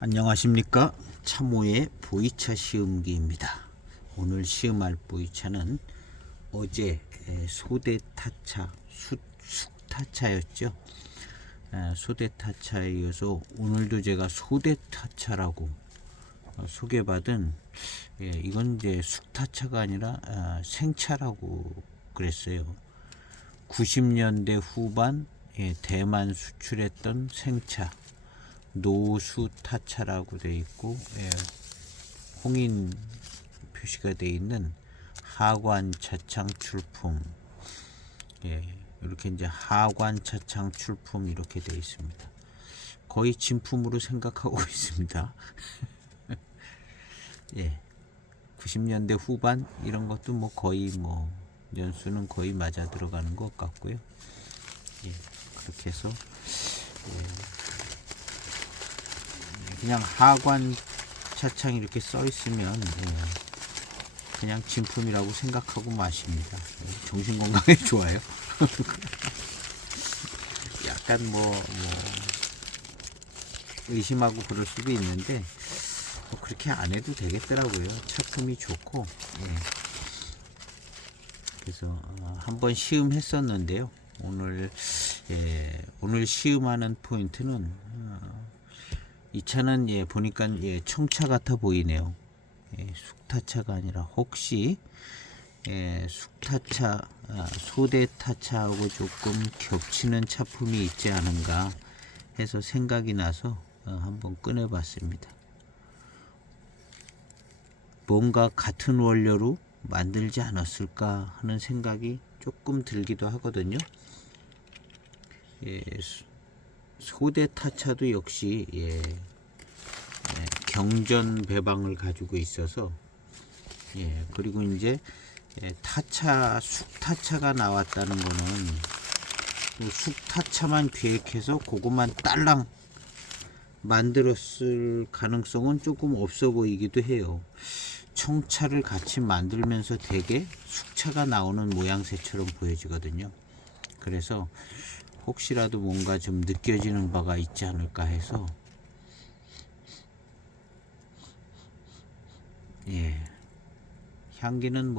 안녕하십니까. 참호의 보이차 시음기입니다. 오늘 시음할 보이차는 어제 소대타차 숙타차였죠. 소대타차에 이어서 오늘도 제가 소대타차라고 소개받은, 이건 이제 숙타차가 아니라 생차라고 그랬어요. 90년대 후반 대만 수출했던 생차 노수타차라고 되어 있고, 홍인 표시가 되어 있는 하관차창 출품, 이렇게 이제 하관차창 출품 이렇게 되어 있습니다. 거의 진품으로 생각하고 있습니다. 90년대 후반 이런 것도 뭐 거의 연수는 거의 맞아 들어가는 것 같고요. 그렇게 해서 그냥 하관 차창 이렇게 써 있으면 그냥 진품이라고 생각하고 마십니다. 정신 건강에 좋아요. 약간 의심하고 그럴 수도 있는데 그렇게 안 해도 되겠더라고요. 차품이 좋고. 그래서 한번 시음했었는데요. 오늘 시음하는 포인트는 이 차는 보니까 청차 같아 보이네요. 숙타차가 아니라 혹시 숙타차, 소대타차하고 조금 겹치는 차품이 있지 않은가 해서 생각이 나서 한번 꺼내봤습니다. 뭔가 같은 원료로 만들지 않았을까 하는 생각이 조금 들기도 하거든요. 소대타차도 역시 경전 배방을 가지고 있어서, 그리고 이제 숙타차가 나왔다는 거는 숙타차만 기획해서 그것만 딸랑 만들었을 가능성은 조금 없어 보이기도 해요. 청차를 같이 만들면서 되게 숙차가 나오는 모양새처럼 보여지거든요. 그래서 혹시라도 뭔가 좀 느껴지는 바가 있지 않을까 해서 향기는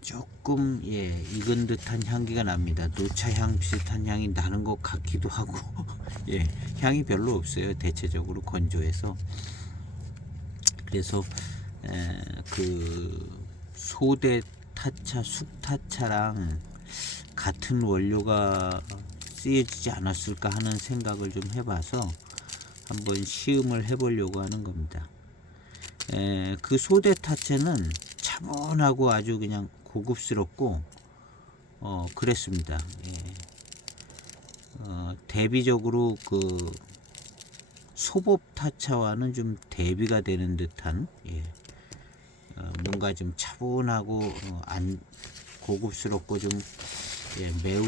조금 익은 듯한 향기가 납니다. 노차향 비슷한 향이 나는 것 같기도 하고 향이 별로 없어요. 대체적으로 건조해서. 그래서 그 소대타차 숙타차랑 같은 원료가 쓰여지지 않았을까 하는 생각을 좀 해봐서 한번 시음을 해보려고 하는 겁니다. 그 소대타차는 차분하고 아주 그냥 고급스럽고 그랬습니다. 대비적으로 그 소법타차와는 좀 대비가 되는 듯한 뭔가 좀 차분하고 고급스럽고 좀 매우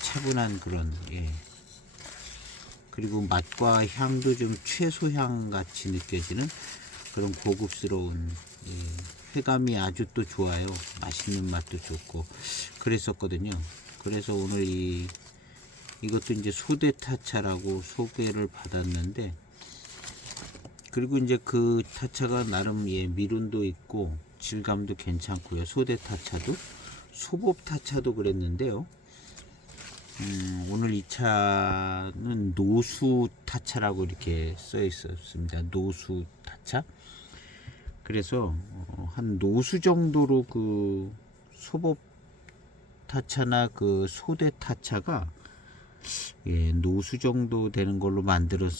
차분한 그런 그리고 맛과 향도 좀 채소향 같이 느껴지는 그런 고급스러운 회감이 아주 또 좋아요. 맛있는 맛도 좋고 그랬었거든요. 그래서 오늘 이것도 이제 소대타차라고 소개를 받았는데, 그리고 이제 그 타차가 나름 미륜도 있고 질감도 괜찮고요. 소대타차도 소법타차도 그랬는데요. 오늘 이 차는 노수타차라고 이렇게 써 있었습니다. 노수타차. 그래서 한 노수 정도로 그 소법타차나 그 소대타차가 노수 정도 되는 걸로 만든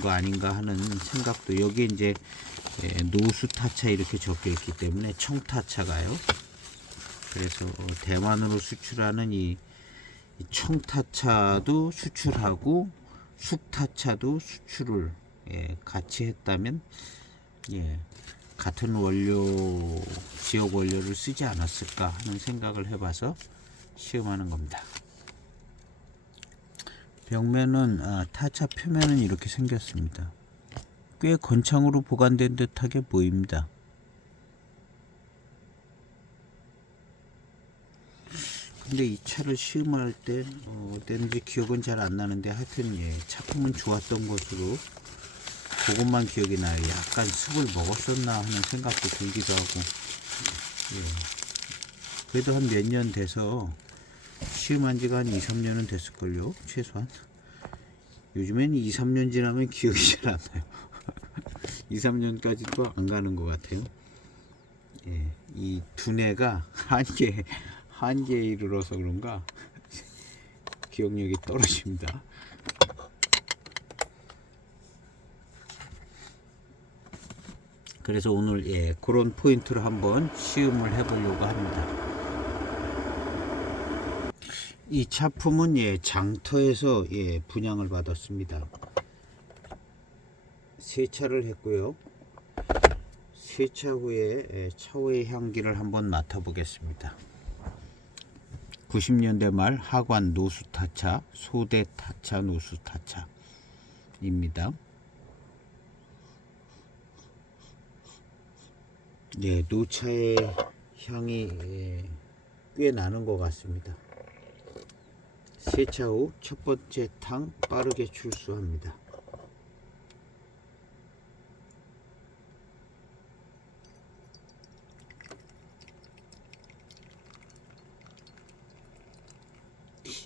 거 아닌가 하는 생각도. 여기에 이제 노수타차 이렇게 적혀 있기 때문에 청타차가요. 그래서 대만으로 수출하는 이 청타차도 수출하고 숙타차도 수출을 같이 했다면 같은 원료, 지역 원료를 쓰지 않았을까 하는 생각을 해봐서 시음하는 겁니다. 벽면은 타차 표면은 이렇게 생겼습니다. 꽤 건창으로 보관된 듯하게 보입니다. 근데 이 차를 시음할 때 어땠는지 기억은 잘 안 나는데 하여튼 예, 차품은 좋았던 것으로 그것만 기억이 나요. 약간 습을 먹었었나 하는 생각도 들기도 하고. 예. 그래도 한 몇 년 돼서 시음한 지가 한 2, 3년은 됐을걸요. 최소한. 요즘엔 2, 3년 지나면 기억이 잘 안 나요. 2, 3년까지도 안 가는 것 같아요. 예. 이 두뇌가 한계에 이르러서 그런가 기억력이 떨어집니다. 그래서 오늘 예, 그런 포인트를 한번 시음을 해보려고 합니다. 이 차품은 예, 장터에서 예, 분양을 받았습니다. 세차를 했고요. 세차 후에 예, 차후의 향기를 한번 맡아보겠습니다. 90년대 말 하관 노수타차, 소대타차 노수타차입니다. 예, 노차의 향이 꽤 나는 것 같습니다. 세차 후 첫 번째 탕 빠르게 출수합니다.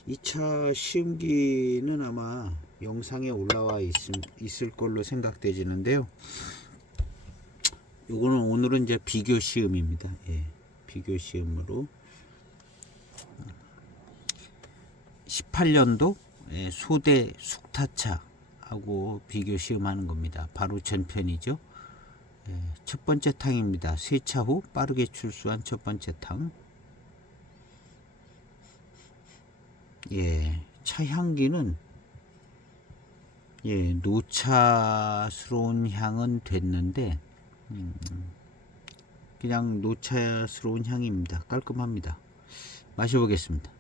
이 차 시음기는 아마 영상에 올라와 있을 걸로 생각되지는데요. 요거는 오늘은 이제 비교 시음입니다. 예, 비교 시음으로 18년도 소대 숙타차하고 비교 시음하는 겁니다. 바로 전편이죠. 예, 첫 번째 탕입니다. 세차 후 빠르게 출수한 첫 번째 탕. 예, 차 향기는 예, 노차스러운 향은 됐는데 그냥 노차스러운 향입니다. 깔끔합니다. 마셔보겠습니다.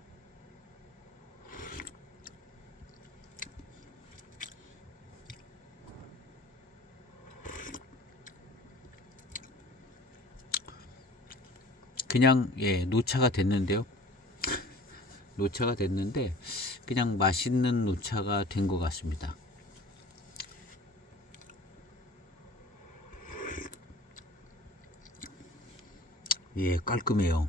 그냥 예, 노차가 됐는데요. 노차가 됐는데 그냥 맛있는 노차가 된 것 같습니다. 예, 깔끔해요.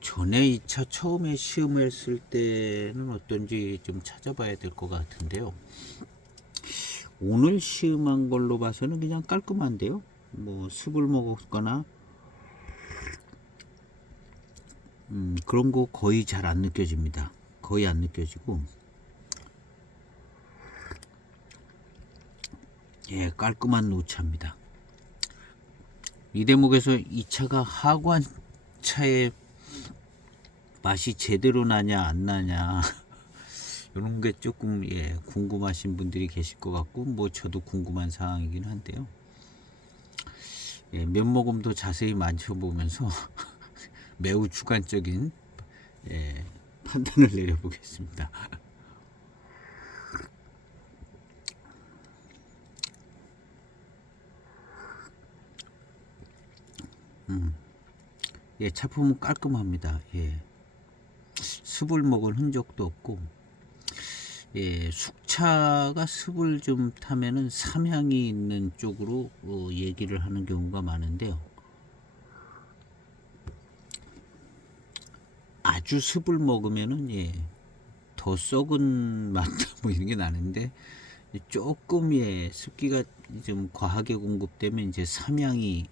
전에 이 차 처음에 시음했을 때는 어떤지 좀 찾아봐야 될 것 같은데요. 오늘 시음한 걸로 봐서는 그냥 깔끔한데요. 뭐 습을 먹었거나 그런 거 거의 잘 안 느껴집니다. 거의 안 느껴지고 예, 깔끔한 노차입니다. 이 대목에서 이 차가 하관 차의 맛이 제대로 나냐 안 나냐 이런 게 조금 예, 궁금하신 분들이 계실 것 같고 뭐 저도 궁금한 상황이긴 한데요. 예, 몇 모금 더 자세히 만져보면서 매우 주관적인 예, 판단을 내려보겠습니다. 예, 차품은 깔끔합니다. 예, 습을 먹은 흔적도 없고 예, 숙차가 습을 좀 타면은 삼향이 있는 쪽으로 얘기를 하는 경우가 많은데요. 아주 습을 먹으면은 예, 더 썩은 맛 뭐 이런 게 나는데 조금 예, 습기가 좀 과하게 공급되면 이제 삼향이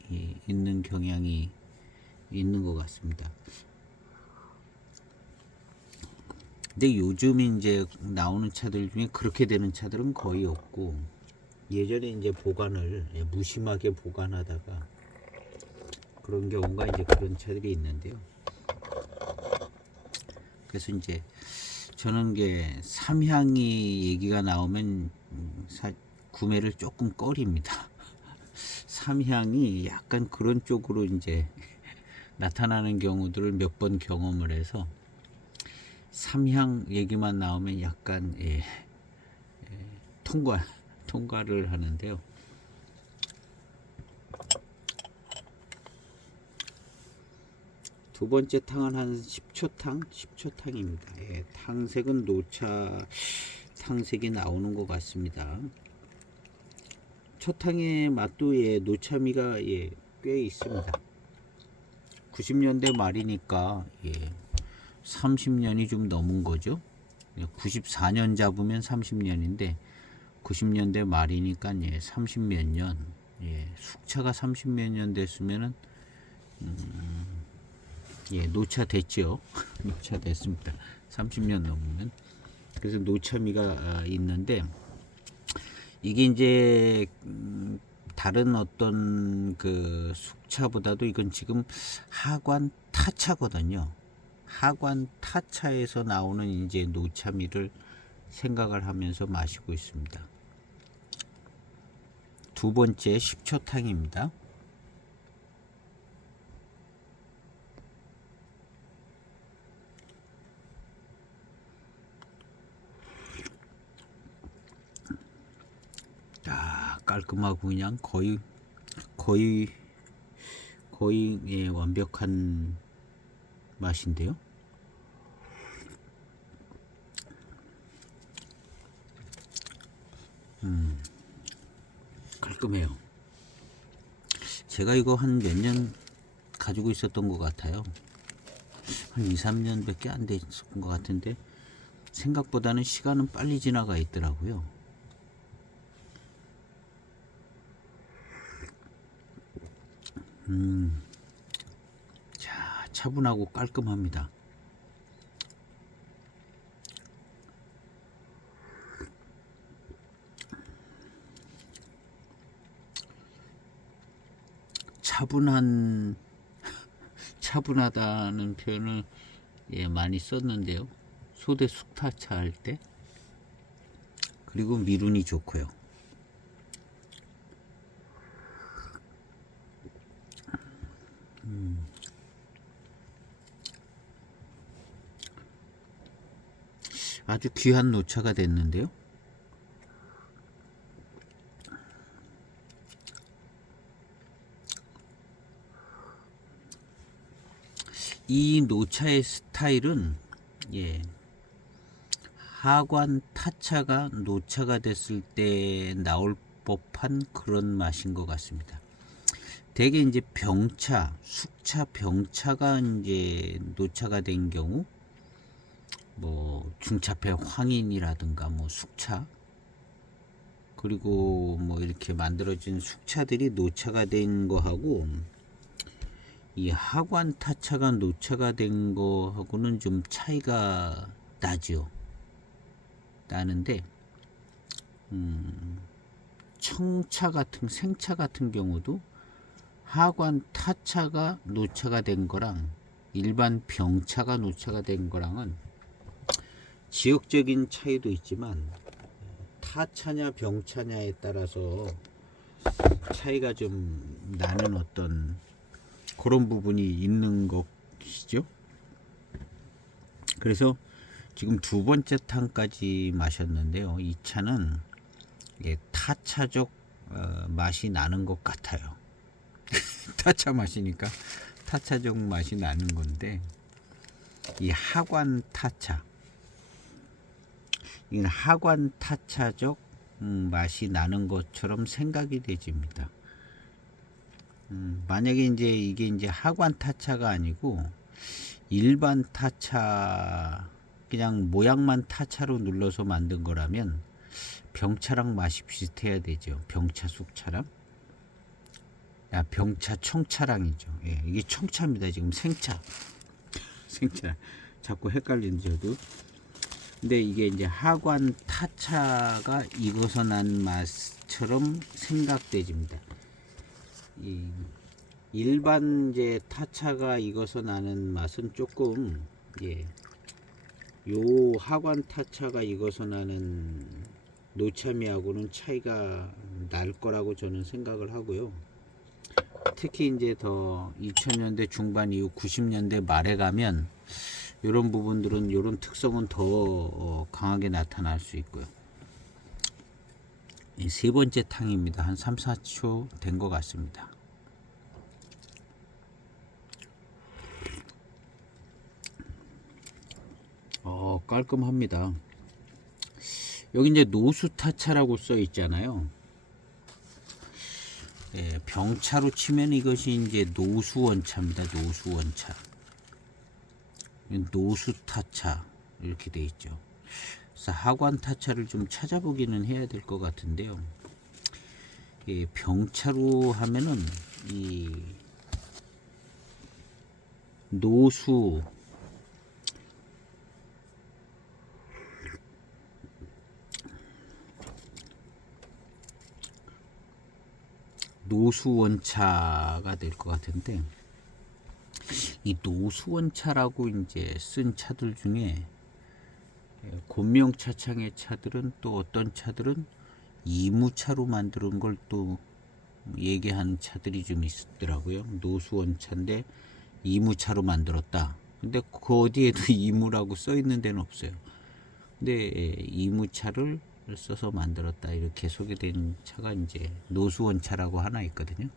있는 경향이 있는 것 같습니다. 근데 요즘 이제 나오는 차들 중에 그렇게 되는 차들은 거의 없고 예전에 이제 보관을 무심하게 보관하다가 그런 경우가 이제 그런 차들이 있는데요. 그래서 이제 저는 게 삼향이 얘기가 나오면 구매를 조금 꺼립니다. 삼향이 약간 그런 쪽으로 이제 나타나는 경우들을 몇 번 경험을 해서 삼향 얘기만 나오면 약간 통과를 하는데요. 두 번째 탕은 한 10초 탕? 10초 탕입니다. 예, 탕색은 노차 탕색이 나오는 것 같습니다. 초탕의 맛도 예, 노차미가 예, 꽤 있습니다. 90년대 말이니까 예, 30년이 좀 넘은 거죠. 94년 잡으면 30년인데 90년대 말이니까 예, 30몇 년. 예, 숙차가 30몇 년 됐으면은 예, 노차 됐죠. 노차 됐습니다. 30년 넘으면. 그래서 노차미가 있는데 이게 이제 다른 어떤 그 숙차보다도 이건 지금 하관 타차거든요. 하관 타차에서 나오는 이제 노차미를 생각을 하면서 마시고 있습니다. 두 번째 10초 탕입니다. 깔끔하고 그냥 거의 예, 완벽한 맛인데요. 깔끔해요. 제가 이거 한 몇 년 가지고 있었던 것 같아요. 한 2, 3년 밖에 안 됐던 것 같은데 생각보다는 시간은 빨리 지나가 있더라고요. 자, 차분하고 깔끔합니다. 차분하다는 표현을 예, 많이 썼는데요. 소대 숙타차 할 때. 그리고 미룬이 좋고요. 아주 귀한 노차가 됐는데요. 이 노차의 스타일은 예, 하관 타차가 노차가 됐을 때 나올 법한 그런 맛인 것 같습니다. 대개 이제 병차, 숙차, 병차가 이제 노차가 된 경우 뭐 중차패 황인이라든가 뭐 숙차 그리고 뭐 이렇게 만들어진 숙차들이 노차가 된 거하고 이 하관 타차가 노차가 된 거하고는 좀 차이가 나죠. 나는데 청차 같은 생차 같은 경우도 하관 타차가 노차가 된 거랑 일반 병차가 노차가 된 거랑은 지역적인 차이도 있지만 타차냐 병차냐에 따라서 차이가 좀 나는 어떤 그런 부분이 있는 것이죠. 그래서 지금 두 번째 탕까지 마셨는데요. 이 차는 예, 타차적 맛이 나는 것 같아요. 타차 맛이니까 타차적 맛이 나는 건데 이 하관 타차 이 하관 타차적 맛이 나는 것처럼 생각이 되집니다. 만약에 이게 이제 하관 타차가 아니고 일반 타차 그냥 모양만 타차로 눌러서 만든 거라면 병차랑 맛이 비슷해야 되죠. 병차 숙차랑 병차 청차랑이죠. 예, 이게 청차입니다. 지금 생차 자꾸 헷갈리는 저도. 근데 이게 이제 하관 타차가 익어서 난 맛처럼 생각되집니다. 이 일반 이제 타차가 익어서 나는 맛은 조금 예, 요 하관 타차가 익어서 나는 노차미하고는 차이가 날 거라고 저는 생각을 하고요. 특히 이제 더 2000년대 중반 이후 90년대 말에 가면 이런 부분들은 이런 특성은 더 강하게 나타날 수 있고요. 세 번째 탕입니다. 한 3, 4초 된 것 같습니다. 깔끔합니다. 여기 이제 노수타차라고 써 있잖아요. 예, 병차로 치면 이것이 이제 노수원차입니다. 노수원차. 노수타차 이렇게 돼 있죠. 그래서 하관타차를 좀 찾아보기는 해야 될 것 같은데요. 예, 병차로 하면은 이 노수원차가 될 것 같은데, 이 노수원차라고 이제 쓴 차들 중에 곤명차창의 차들은 또 어떤 차들은 이무차로 만드는 걸 또 얘기하는 차들이 좀 있더라고요. 노수원차인데 이무차로 만들었다. 근데 그 어디에도 이무라고 써 있는 데는 없어요. 근데 이무차를 써서 만들었다 이렇게 소개된 차가 이제 노수원차라고 하나 있거든요.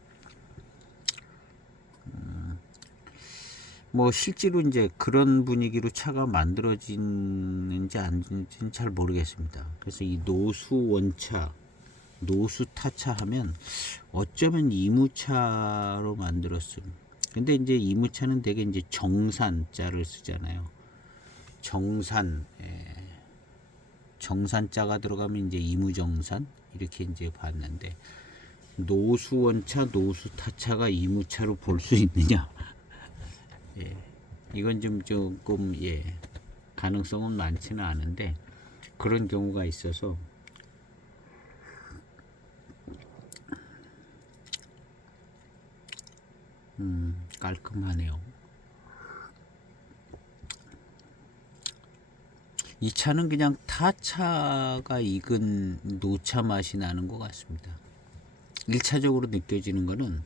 뭐 실제로 이제 그런 분위기로 차가 만들어지는지 아닌지는 잘 모르겠습니다. 그래서 이 노수원차, 노수타차 하면 어쩌면 이무차로 만들었음. 근데 이제 이무차는 되게 이제 정산자를 쓰잖아요. 정산자가 들어가면 이제 이무정산 이렇게 이제 봤는데, 노수원차, 노수타차가 이무차로 볼 수 있느냐? 예, 이건 좀 조금 가능성은 많지는 않은데 그런 경우가 있어서 깔끔하네요. 이 차는 그냥 타차가 익은 노차 맛이 나는 것 같습니다. 1차적으로 느껴지는 거는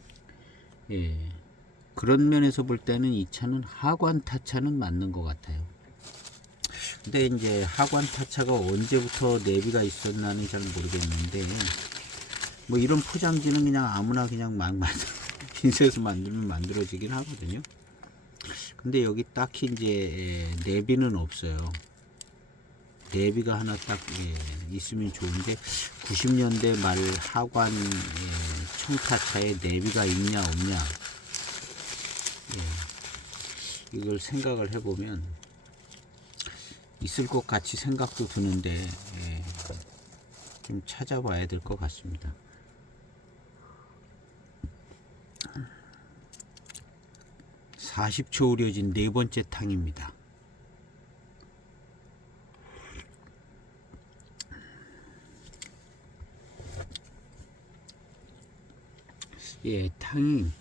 그런 면에서 볼 때는 이 차는 하관 타차는 맞는 것 같아요. 근데 이제 하관 타차가 언제부터 내비가 있었나는 잘 모르겠는데, 뭐 이런 포장지는 그냥 아무나 그냥 막 핀셋에서 만들면 만들어지긴 하거든요. 근데 여기 딱히 이제 내비는 없어요. 내비가 하나 딱 있으면 좋은데 90년대 말 하관 청타차에 내비가 있냐 없냐, 이걸 생각을 해보면 있을 것 같이 생각도 드는데 좀 찾아봐야 될 것 같습니다. (40초) 우려진 네 번째 탕입니다. 탕이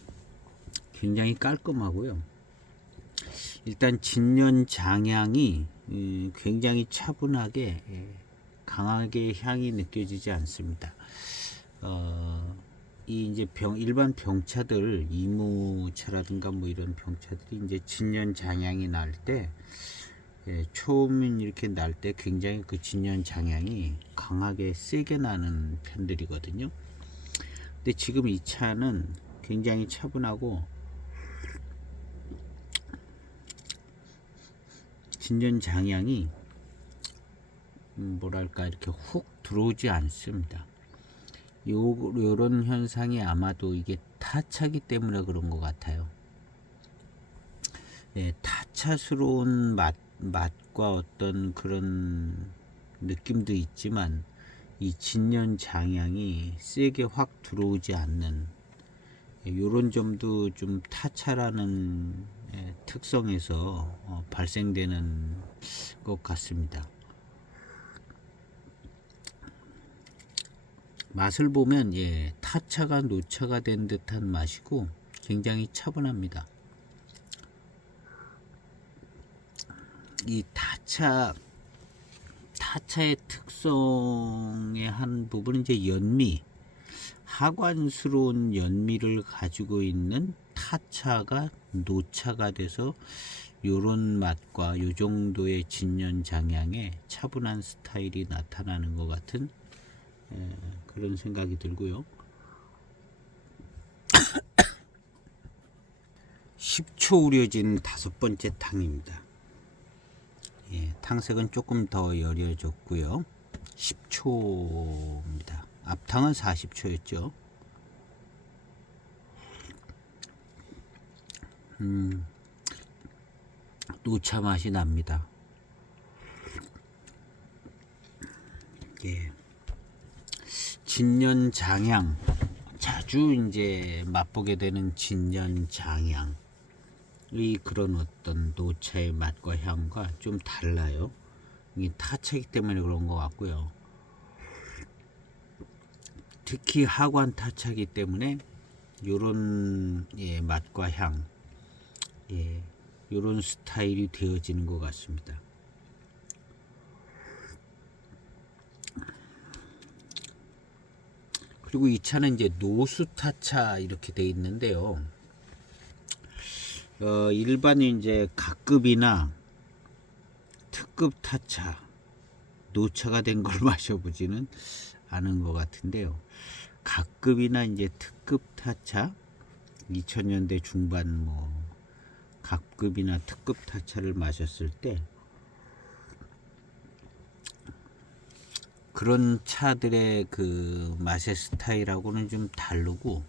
굉장히 깔끔하고요. 일단 진년 장향이 굉장히 차분하게 강하게 향이 느껴지지 않습니다. 이 이제 일반 병차들, 이무차라든가 뭐 이런 병차들이 이제 진년 장향이 날 때, 처음 이렇게 날 때 굉장히 그 진년 장향이 강하게 세게 나는 편들이거든요. 근데 지금 이 차는 굉장히 차분하고 진년 장향이 뭐랄까 이렇게 훅 들어오지 않습니다. 요런 현상이 아마도 이게 타차기 때문에 그런 것 같아요. 타차스러운 맛과 어떤 그런 느낌도 있지만 이 진년 장향이 세게 확 들어오지 않는 요런 점도 좀 타차라는 특성에서 발생되는 것 같습니다. 맛을 보면 타차가 노차가 된 듯한 맛이고 굉장히 차분합니다. 이 타차의 특성의 한 부분은 이제 연미, 하관스러운 연미를 가지고 있는 타차가 노차가 돼서 요런 맛과 요 정도의 진년 장향의 차분한 스타일이 나타나는 것 같은 그런 생각이 들고요. 10초 우려진 다섯 번째 탕입니다. 탕색은 조금 더 여려졌고요. 10초입니다. 앞탕은 40초였죠. 노차 맛이 납니다. 예. 진년장향, 자주 이제 맛보게 되는 진년장향의 그런 어떤 노차의 맛과 향과 좀 달라요. 이게 타차이기 때문에 그런 것 같고요. 특히 하관 타차이기 때문에 요런 예, 맛과 향, 예, 요런 스타일이 되어지는 것 같습니다. 그리고 이 차는 이제 노수타차 이렇게 돼 있는데요. 일반 이제 각급이나 특급 타차, 노차가 된 걸 마셔보지는 않은 것 같은데요. 각급이나 이제 특급 타차, 2000년대 중반 뭐 각급이나 특급 타차를 마셨을 때 그런 차들의 그 맛의 스타일하고는 좀 다르고,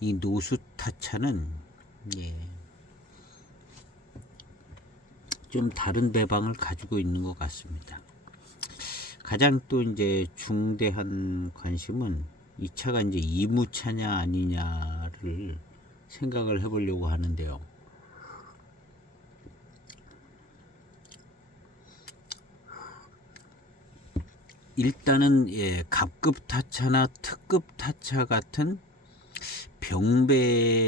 이 노수타차는 예, 좀 다른 배방을 가지고 있는 것 같습니다. 가장 또 이제 중대한 관심은 이 차가 이제 이무차냐 아니냐를 생각을 해보려고 하는데요. 일단은 예, 갑급 타차나 특급 타차 같은 병배의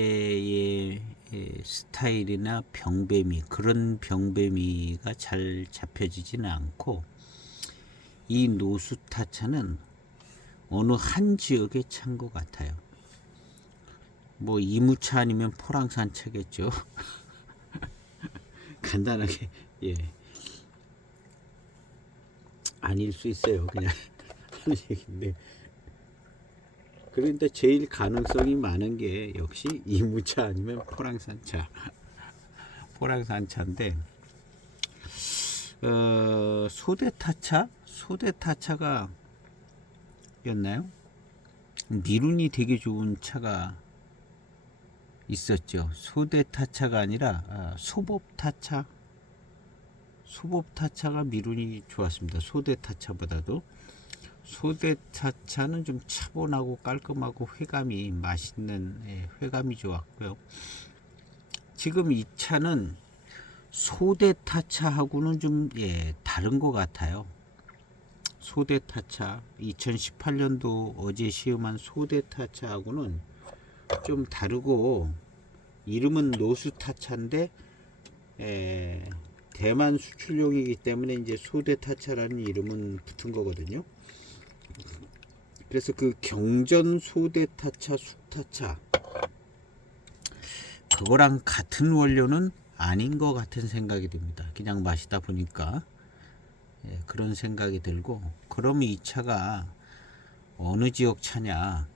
스타일이나 병배미, 그런 병배미가 잘 잡혀지지는 않고, 이 노수타차는 어느 한 지역에 찬 것 같아요. 뭐 이무차 아니면 포랑산차겠죠. 간단하게 예, 아닐 수 있어요. 그냥 하는 얘기인데, 그런데 제일 가능성이 많은 게 역시 이무차 아니면 포랑산차. 포랑산차인데, 소대타차? 소대타차가 였나요? 미룬이 되게 좋은 차가 있었죠. 소대타차가 아니라 소법타차. 소법타차가 미룬이 좋았습니다. 소대타차보다도. 소대타차는 좀 차분하고 깔끔하고 회감이 맛있는, 예, 회감이 좋았고요. 지금 이 차는 소대타차하고는 좀 예, 다른 것 같아요. 소대타차 2018년도 어제 시음한 소대타차하고는 좀 다르고, 이름은 노수타차인데 대만 수출용이기 때문에 이제 소대타차라는 이름은 붙은 거거든요. 그래서 그 경전 소대타차, 숙타차, 그거랑 같은 원료는 아닌 것 같은 생각이 듭니다. 그냥 마시다 보니까 예, 그런 생각이 들고, 그럼 이 차가 어느 지역 차냐?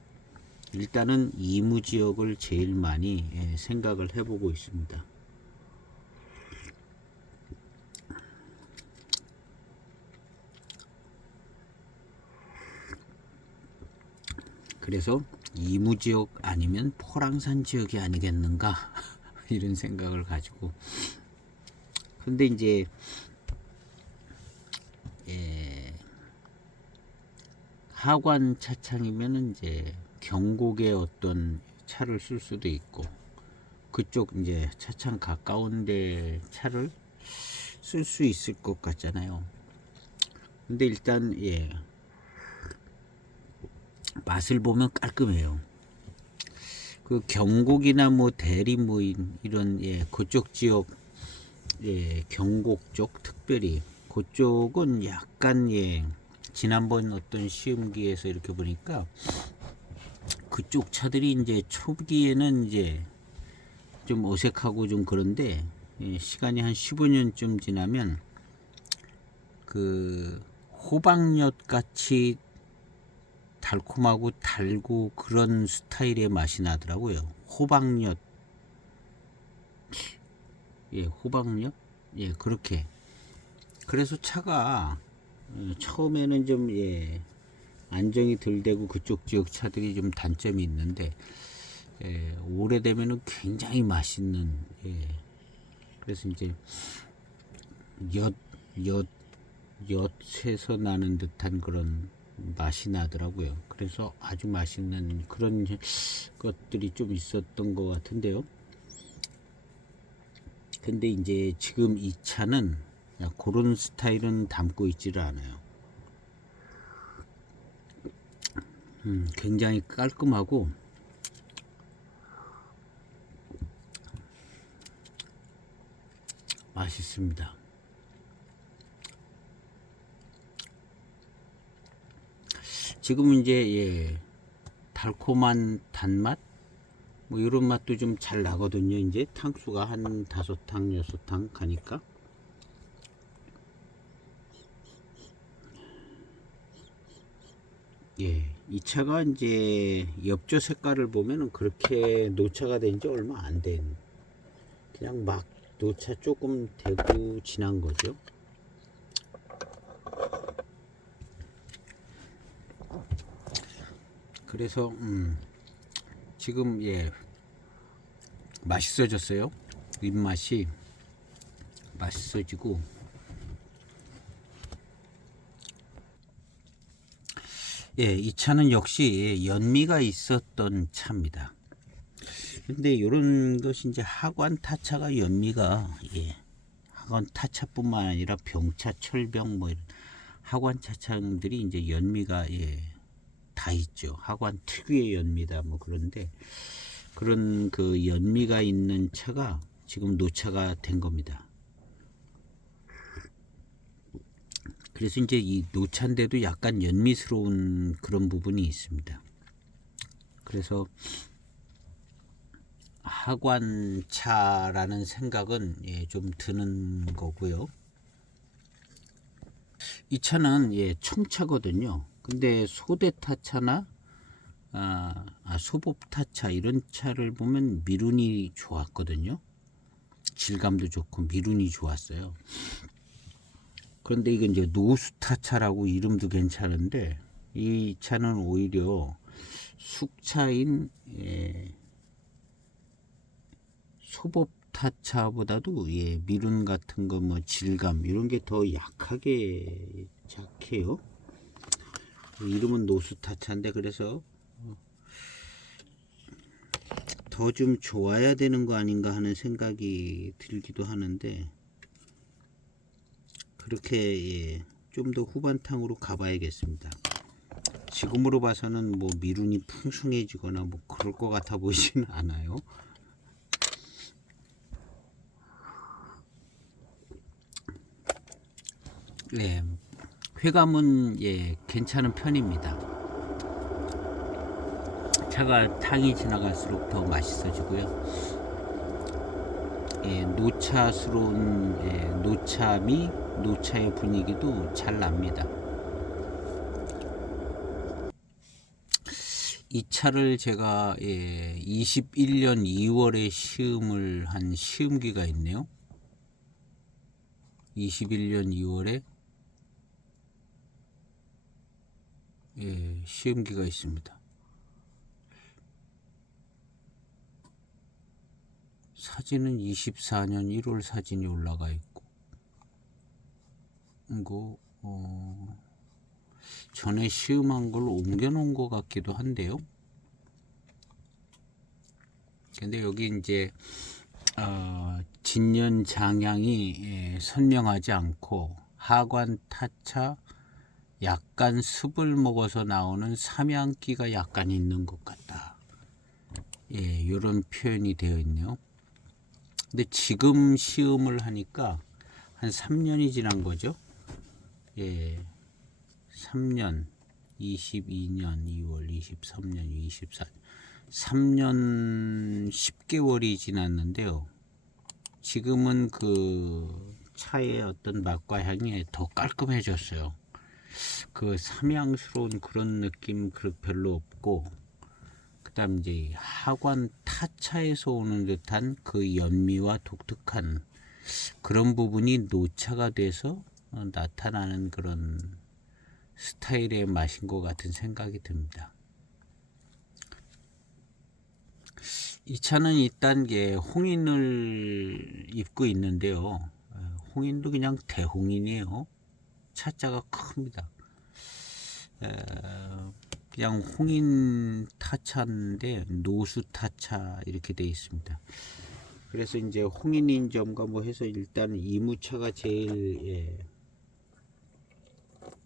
일단은 이무 지역을 제일 많이 예, 생각을 해보고 있습니다. 그래서 이무 지역 아니면 포랑산 지역이 아니겠는가 이런 생각을 가지고, 근데 이제 예, 하관 차창이면 이제 경곡의 어떤 차를 쓸 수도 있고, 그쪽 이제 차창 가까운데 차를 쓸 수 있을 것 같잖아요. 근데 일단 예, 맛을 보면 깔끔해요. 그 경곡이나 뭐 대리무인 이런 예, 그쪽 지역, 예, 경곡 쪽 특별히 그쪽은 약간 예, 지난번 어떤 시음기에서 이렇게 보니까 그쪽 차들이 이제 초기에는 이제 좀 어색하고 좀 그런데 예, 시간이 한 15년쯤 지나면 그 호박엿 같이 달콤하고 달고 그런 스타일의 맛이 나더라고요. 호박엿, 예, 호박엿, 예, 그렇게 그래서 차가 처음에는 좀 안정이 덜 되고 그쪽 지역 차들이 좀 단점이 있는데 오래되면은 굉장히 맛있는 그래서 이제 엿 엿에서 나는 듯한 그런 맛이 나더라고요. 그래서 아주 맛있는 그런 것들이 좀 있었던 것 같은데요. 근데 이제 지금 이 차는 그런 스타일은 담고 있지를 않아요. 굉장히 깔끔하고 맛있습니다. 지금 이제 달콤한 단맛 뭐 이런 맛도 좀 잘 나거든요. 이제 탕수가 한 5탕 6탕 가니까 이 차가 이제 엽조 색깔을 보면은 그렇게 노차가 된 지 얼마 안 된 그냥 막 노차 조금 되고 지난 거죠. 그래서 지금 맛있어졌어요. 입맛이 맛있어지고 이 차는 역시 연미가 있었던 차입니다. 근데 이런 것이 이제 하관 타차가 연미가 하관 타차뿐만 아니라 병차, 철병 뭐 이런 하관 차창들이 이제 연미가 다 있죠. 하관 특유의 연미다 뭐 그런데 그런 그 연미가 있는 차가 지금 노차가 된 겁니다. 그래서 이제 이 노차인데도 약간 연미스러운 그런 부분이 있습니다. 그래서 하관차라는 생각은 좀 드는 거고요. 이 차는 청차거든요. 근데 소대타차나 소법타차 이런 차를 보면 미룬이 좋았거든요. 질감도 좋고 미룬이 좋았어요. 그런데 이게 이제 노수타차라고 이름도 괜찮은데 이 차는 오히려 숙차인 소법타차보다도 미룬 같은 거 뭐 질감 이런 게 더 약해요. 이름은 노수타차인데 그래서 더 좀 좋아야 되는 거 아닌가 하는 생각이 들기도 하는데 그렇게 좀 더 후반탕으로 가봐야겠습니다. 지금으로 봐서는 뭐 미룬이 풍성해지거나 뭐 그럴 것 같아 보이지는 않아요. 회감은 괜찮은 편입니다. 차가 탕이 지나갈수록 더 맛있어지고요. 노차스러운 노차미, 노차의 분위기도 잘 납니다. 이 차를 제가 21년 2월에 시음을 한 시음기가 있네요. 21년 2월에 시음기가 있습니다. 사진은 24년 1월 사진이 올라가 있고 이거 전에 시음한 걸 옮겨 놓은 것 같기도 한데요. 근데 여기 이제 진연 장향이 선명하지 않고 하관 타차 약간 습을 먹어서 나오는 삼양기가 약간 있는 것 같다. 이런 표현이 되어 있네요. 근데 지금 시음을 하니까 한 3년이 지난 거죠. 3년, 22년 2월, 23년, 24년, 3년 10개월이 지났는데요. 지금은 그 차의 어떤 맛과 향이 더 깔끔해졌어요. 그 삼양스러운 그런 느낌 별로 없고, 그 다음 이제 하관 타차에서 오는 듯한 그 연미와 독특한 그런 부분이 노차가 돼서 나타나는 그런 스타일의 맛인 것 같은 생각이 듭니다. 이 차는 2단계 홍인을 입고 있는데요. 홍인도 그냥 대홍인이에요. 차자가 큽니다. 그냥 홍인 타차인데 노수 타차 이렇게 되어 있습니다. 그래서 이제 홍인인 점과 뭐 해서 일단 이무차가 제일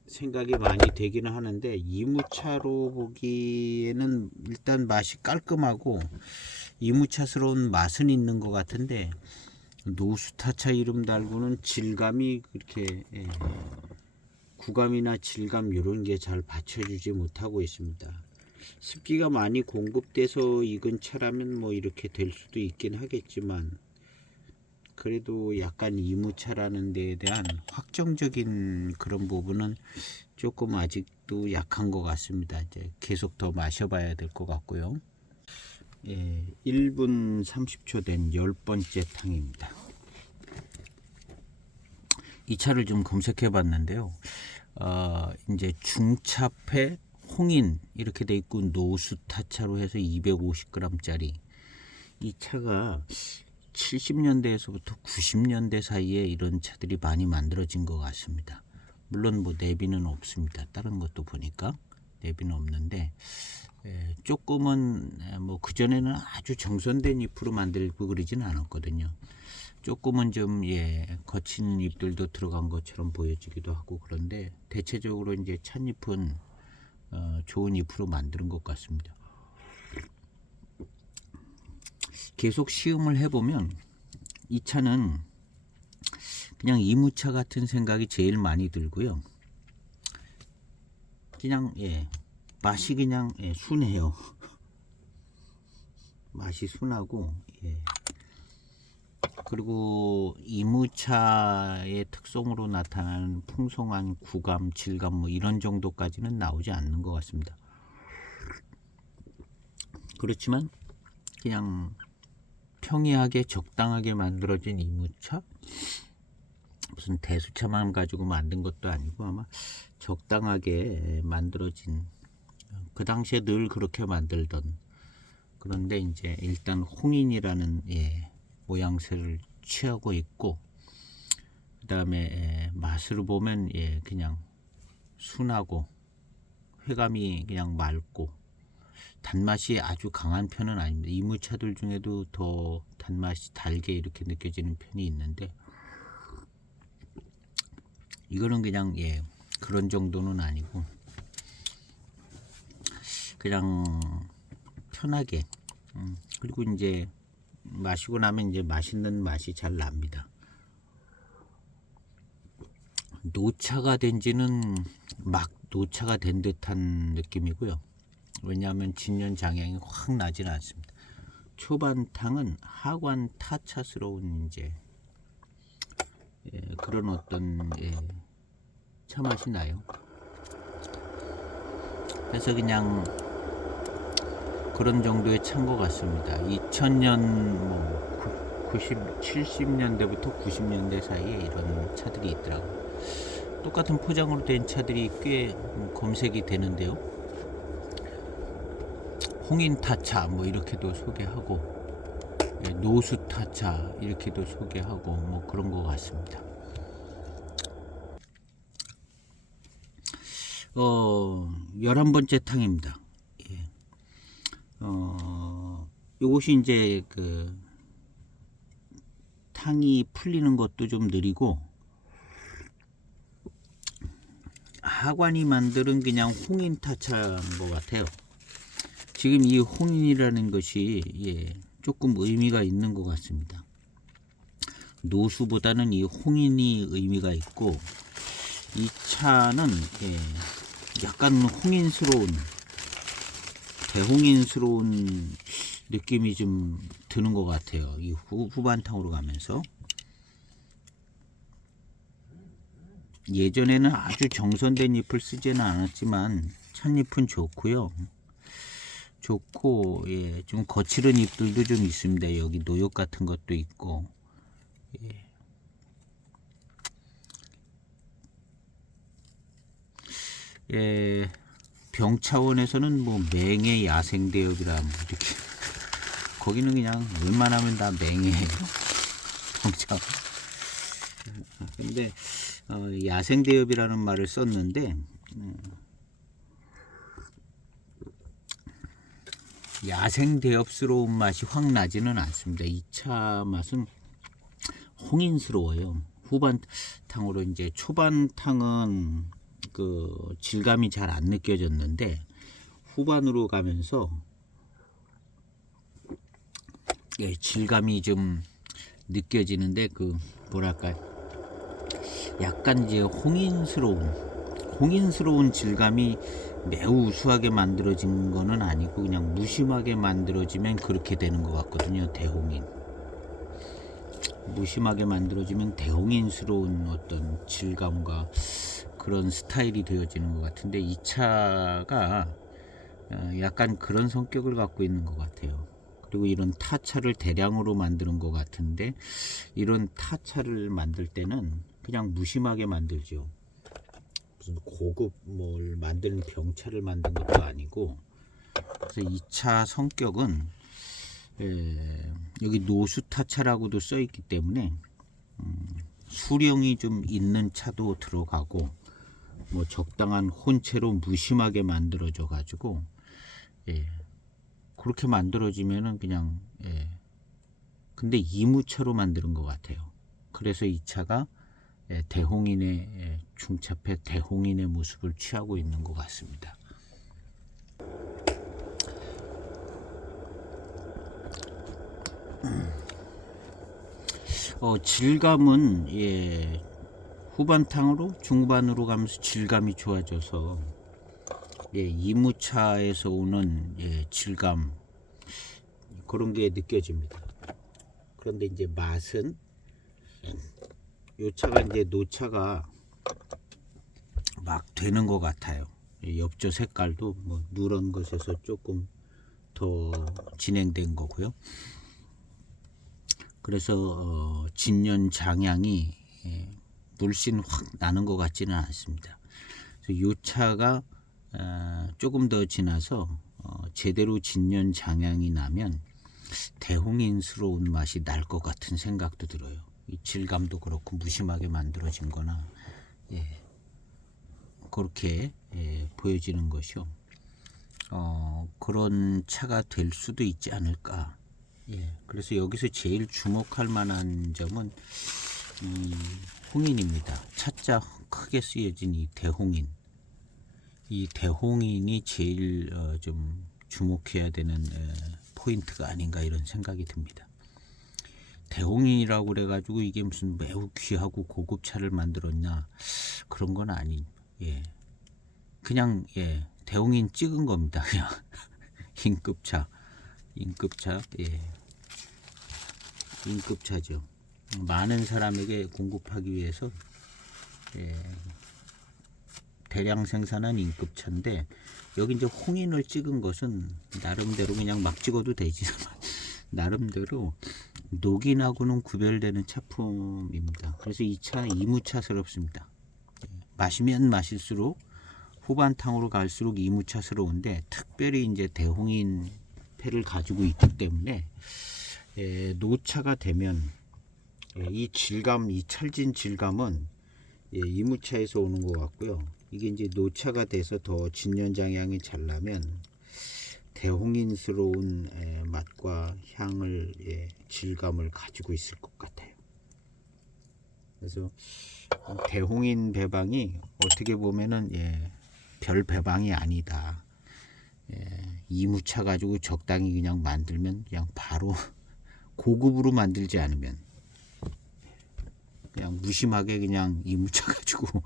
생각이 많이 되기는 하는데, 이무차로 보기에는 일단 맛이 깔끔하고 이무차스러운 맛은 있는 것 같은데, 노수타차 이름 달고는 질감이 그렇게 구감이나 질감 이런 게 잘 받쳐주지 못하고 있습니다. 습기가 많이 공급돼서 익은 차라면 뭐 이렇게 될 수도 있긴 하겠지만, 그래도 약간 이무차라는 데에 대한 확정적인 그런 부분은 조금 아직도 약한 것 같습니다. 이제 계속 더 마셔봐야 될 것 같고요. 1분 30초 된 10번째 탕입니다. 이 차를 좀 검색해 봤는데요. 이제 중차패 홍인 이렇게 돼 있고 노수타차로 해서 250g짜리 이 차가 70년대에서부터 90년대 사이에 이런 차들이 많이 만들어진 것 같습니다. 물론 뭐 내비는 없습니다. 다른 것도 보니까 내비는 없는데, 조금은 뭐 그전에는 아주 정선된 잎으로 만들고 그러진 않았거든요. 조금은 좀 거친 잎들도 들어간 것처럼 보여지기도 하고, 그런데 대체적으로 이제 찻잎은 좋은 잎으로 만드는 것 같습니다. 계속 시음을 해보면 이 차는 그냥 이무차 같은 생각이 제일 많이 들고요. 그냥 맛이 그냥 순해요. 맛이 순하고, 그리고 이무차의 특성으로 나타나는 풍성한 구감, 질감 뭐 이런 정도까지는 나오지 않는 것 같습니다. 그렇지만 그냥 평이하게 적당하게 만들어진 이무차, 무슨 대수차만 가지고 만든 것도 아니고 아마 적당하게 만들어진, 그 당시에 늘 그렇게 만들던, 그런데 이제 일단 홍인이라는 모양새를 취하고 있고, 그 다음에 맛으로 보면 그냥 순하고 회감이 그냥 맑고, 단맛이 아주 강한 편은 아닙니다. 이무차들 중에도 더 단맛이 달게 이렇게 느껴지는 편이 있는데, 이거는 그냥 그런 정도는 아니고 그냥 편하게, 그리고 이제 마시고 나면 이제 맛있는 맛이 잘 납니다. 노차가 된지는 막 노차가 된 듯한 느낌이고요. 왜냐하면 진년 장향이 확 나지는 않습니다. 초반탕은 하관 타차스러운 이제 그런 어떤 차 맛이 나요. 그래서 그냥 그런 정도의 차인 것 같습니다. 2000년 뭐 70년대부터 90년대 사이에 이런 차들이 있더라고요. 똑같은 포장으로 된 차들이 꽤 검색이 되는데요. 홍인타차 뭐 이렇게도 소개하고, 노수타차 이렇게도 소개하고 뭐 그런 것 같습니다. 11번째 탕입니다. 이것이 이제 그 탕이 풀리는 것도 좀 느리고, 하관이 만드는 그냥 홍인 타차인 것 같아요. 지금 이 홍인이라는 것이 조금 의미가 있는 것 같습니다. 노수보다는 이 홍인이 의미가 있고, 이 차는 약간 홍인스러운, 대홍인스러운 느낌이 좀 드는 것 같아요. 이 후반탕으로 가면서. 예전에는 아주 정선된 잎을 쓰지는 않았지만 찻잎은 좋고요. 좋고, 좀 거칠은 잎들도 좀 있습니다. 여기 노욕 같은 것도 있고, 병 차원에서는 뭐 맹의 야생대엽이라 이렇게 거기는 그냥 웬만하면 다 맹해예요. 병 차원. 근데 야생대엽이라는 말을 썼는데 야생대엽스러운 맛이 확 나지는 않습니다. 이 차 맛은 홍인스러워요. 후반탕으로 이제 초반탕은 그 질감이 잘 안 느껴졌는데 후반으로 가면서 질감이 좀 느껴지는데 그 뭐랄까 약간 이제 홍인스러운 질감이 매우 우수하게 만들어진 거는 아니고 그냥 무심하게 만들어지면 그렇게 되는 것 같거든요. 대홍인 무심하게 만들어지면 대홍인스러운 어떤 질감과 그런 스타일이 되어지는 것 같은데 이 차가 약간 그런 성격을 갖고 있는 것 같아요. 그리고 이런 타차를 대량으로 만드는 것 같은데 이런 타차를 만들 때는 그냥 무심하게 만들죠. 무슨 고급 뭘 만드는 병차를 만든 것도 아니고. 그래서 이 차 성격은 여기 노수타차라고도 써 있기 때문에 수령이 좀 있는 차도 들어가고 뭐 적당한 혼체로 무심하게 만들어져 가지고 그렇게 만들어지면은 그냥 근데 이무차로 만드는 것 같아요. 그래서 이 차가 대홍인의 중차패 대홍인의 모습을 취하고 있는 것 같습니다. 질감은 후반탕으로 중반으로 가면서 질감이 좋아져서 이무차에서 오는 질감 그런 게 느껴집니다. 그런데 이제 맛은 요 차가 이제 노차가 막 되는 것 같아요. 엽조 색깔도 뭐 누런 것에서 조금 더 진행된 거고요. 그래서 진년 장향이 물씬 확 나는 것 같지는 않습니다. 이 차가 조금 더 지나서 제대로 진년 장향이 나면 대홍인스러운 맛이 날 것 같은 생각도 들어요. 이 질감도 그렇고 무심하게 만들어진 거나 그렇게 보여지는 것이요. 그런 차가 될 수도 있지 않을까. 그래서 여기서 제일 주목할 만한 점은 홍인입니다. 차자 크게 쓰여진 이 대홍인. 이 대홍인이 제일 좀 주목해야 되는 포인트가 아닌가 이런 생각이 듭니다. 대홍인이라고 그래가지고 이게 무슨 매우 귀하고 고급 차를 만들었냐 그런 건 아닌. 그냥 대홍인 찍은 겁니다. 그냥 인급차. 인급차죠. 많은 사람에게 공급하기 위해서 대량 생산한 인급차인데 여기 이제 홍인을 찍은 것은 나름대로 그냥 막 찍어도 되지만 나름대로 녹인하고는 구별되는 차품입니다. 그래서 이 차 이무차스럽습니다. 마시면 마실수록 후반탕으로 갈수록 이무차스러운데 특별히 이제 대홍인 패를 가지고 있기 때문에 노차가 되면 이 질감, 이 찰진 질감은 이무차에서 오는 것 같고요. 이게 이제 노차가 돼서 더 진년장향이 잘 나면 대홍인스러운 맛과 향을 질감을 가지고 있을 것 같아요. 그래서 대홍인 배방이 어떻게 보면은 별 배방이 아니다. 이무차 가지고 적당히 그냥 만들면 그냥 바로 고급으로 만들지 않으면 그냥 무심하게 그냥 이무차 가지고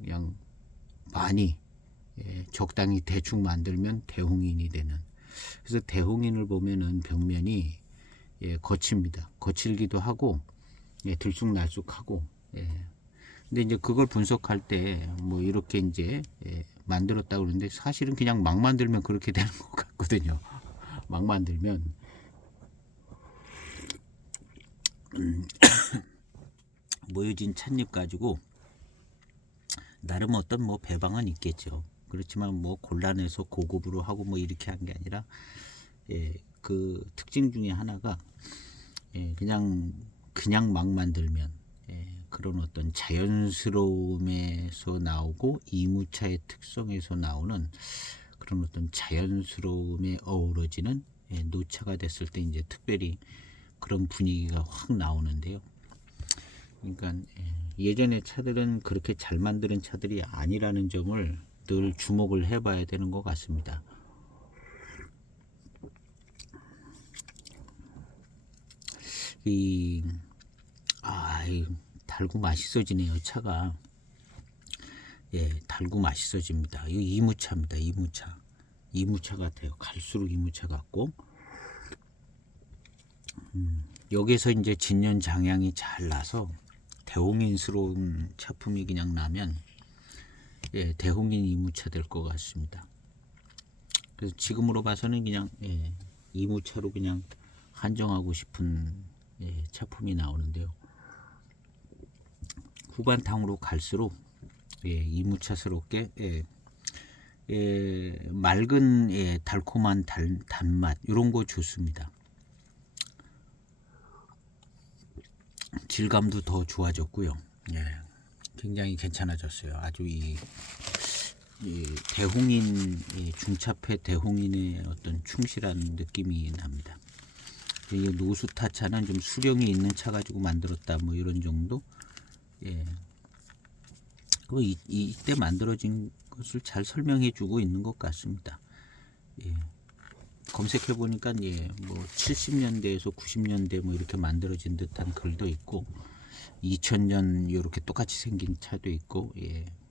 그냥 많이 적당히 대충 만들면 대홍인이 되는. 그래서 대홍인을 보면은 벽면이 거칩니다. 거칠기도 하고 들쑥날쑥하고. 근데 이제 그걸 분석할 때 뭐 이렇게 이제 만들었다고 그러는데 사실은 그냥 막 만들면 그렇게 되는 것 같거든요. 막 만들면 모여진 찻잎 가지고 나름 어떤 뭐 배방은 있겠죠. 그렇지만 뭐 곤란해서 고급으로 하고 뭐 이렇게 한 게 아니라 그 특징 중에 하나가 그냥 막 만들면 그런 어떤 자연스러움에서 나오고 이무차의 특성에서 나오는 그런 어떤 자연스러움에 어우러지는 노차가 됐을 때 이제 특별히 그런 분위기가 확 나오는데요. 그러니까 예전의 차들은 그렇게 잘 만드는 차들이 아니라는 점을 늘 주목을 해봐야 되는 것 같습니다. 달고 맛있어지네요, 차가. 달고 맛있어집니다. 이거 이무차입니다, 이무차. 이무차 같아요. 갈수록 이무차 같고. 여기서 이제 진년 장향이 잘 나서 대홍인스러운 차품이 그냥 나면 대홍인 이무차 될 것 같습니다. 그래서 지금으로 봐서는 그냥 이무차로 그냥 한정하고 싶은 차품이 나오는데요. 후반탕으로 갈수록 이무차스럽게 맑은 달콤한 단맛 이런 거 좋습니다. 질감도 더 좋아졌고요. 굉장히 괜찮아졌어요. 아주 이 대홍인 중차폐 대홍인의 어떤 충실한 느낌이 납니다. 이 노수타차는 좀 수령이 있는 차 가지고 만들었다 뭐 이런 정도. 이때 만들어진 것을 잘 설명해주고 있는 것 같습니다. 검색해 보니까 뭐 70년대에서 90년대 뭐 이렇게 만들어진 듯한 글도 있고 2000년 이렇게 똑같이 생긴 차도 있고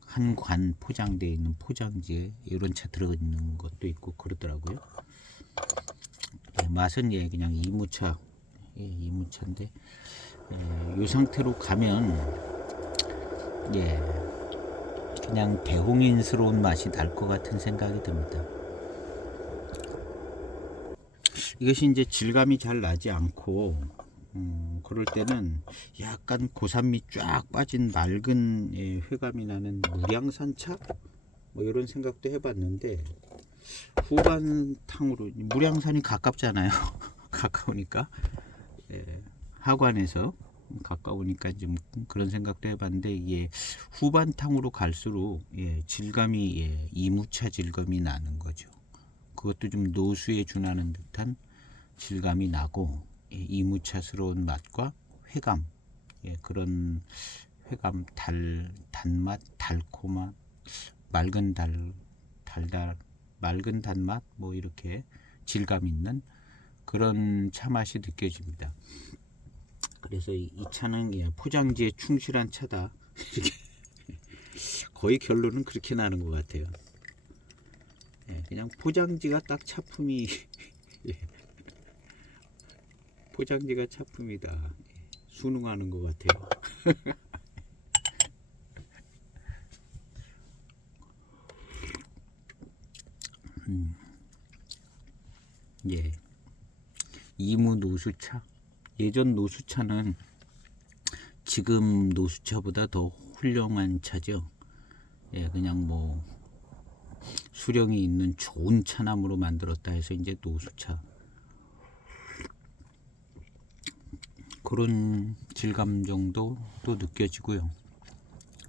한 관 포장되어 있는 포장지에 이런 차 들어있는 것도 있고 그러더라고요. 맛은 그냥 이무차 이무차인데 이 상태로 가면 그냥 대홍인스러운 맛이 날 것 같은 생각이 듭니다. 이것이 이제 질감이 잘 나지 않고 그럴 때는 약간 고산미 쫙 빠진 맑은 회감이 나는 무량산차 뭐 이런 생각도 해봤는데 후반탕으로 무량산이 가깝잖아요. 가까우니까 하관에서 가까우니까 좀 그런 생각도 해봤는데 이게 후반탕으로 갈수록 질감이 이무차 질감이 나는 거죠. 그것도 좀 노수에 준하는 듯한 질감이 나고 이무차스러운 맛과 회감 그런 회감 단맛 달콤한 맑은 맑은 단맛 뭐 이렇게 질감 있는 그런 차 맛이 느껴집니다. 그래서 이 차는 포장지에 충실한 차다. 거의 결론은 그렇게 나는 것 같아요. 그냥 포장지가 딱 차품이 포장지가 차품이다. 순응하는 것 같아요. 이무 노수차. 예전 노수차는 지금 노수차보다 더 훌륭한 차죠. 그냥 뭐 수령이 있는 좋은 차나무로 만들었다 해서 이제 노수차 그런 질감 정도도 느껴지고요.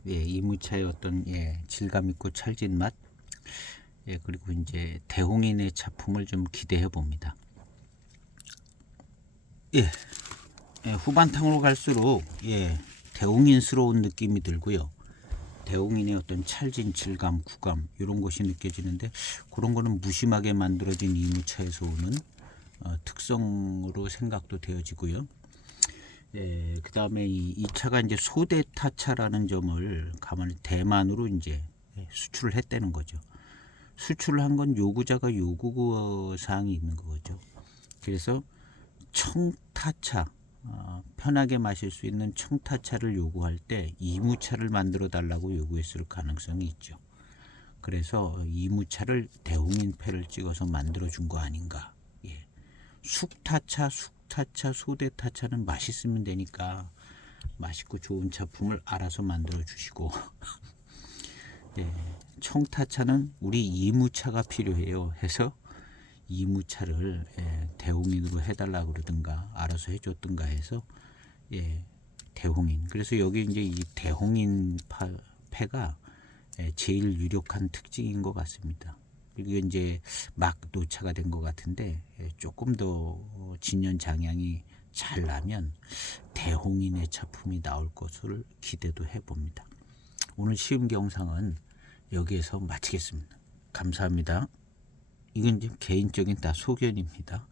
이무차의 어떤 질감 있고 찰진 맛 그리고 이제 대홍인의 차품을 좀 기대해 봅니다. 후반탕으로 갈수록 대홍인스러운 느낌이 들고요. 대홍인의 어떤 찰진 질감, 구감 이런 것이 느껴지는데 그런 거는 무심하게 만들어진 이무차에서 오는 특성으로 생각도 되어지고요. 그 다음에 이 차가 이제 소대타차라는 점을 가만히 대만으로 이제 수출을 했다는 거죠. 수출을 한 건 요구자가 요구 사항이 있는 거죠. 그래서 청타차 편하게 마실 수 있는 청타차를 요구할 때 이무차를 만들어 달라고 요구했을 가능성이 있죠. 그래서 이무차를 대홍인패를 찍어서 만들어 준 거 아닌가. 숙타차, 소대타차는 맛있으면 되니까 맛있고 좋은 차품을 알아서 만들어 주시고 예, 청타차는 우리 이무차가 필요해요. 해서 이무차를 대홍인으로 해달라 그러든가 알아서 해줬든가 해서 대홍인. 그래서 여기 이제 이 대홍인 패가 제일 유력한 특징인 것 같습니다. 그리고 이제 막 노차가 된 것 같은데 조금 더 진연 장양이 잘 나면 대홍인의 차품이 나올 것을 기대도 해봅니다. 오늘 시음 경상은 여기에서 마치겠습니다. 감사합니다. 이건 좀 개인적인 다 소견입니다.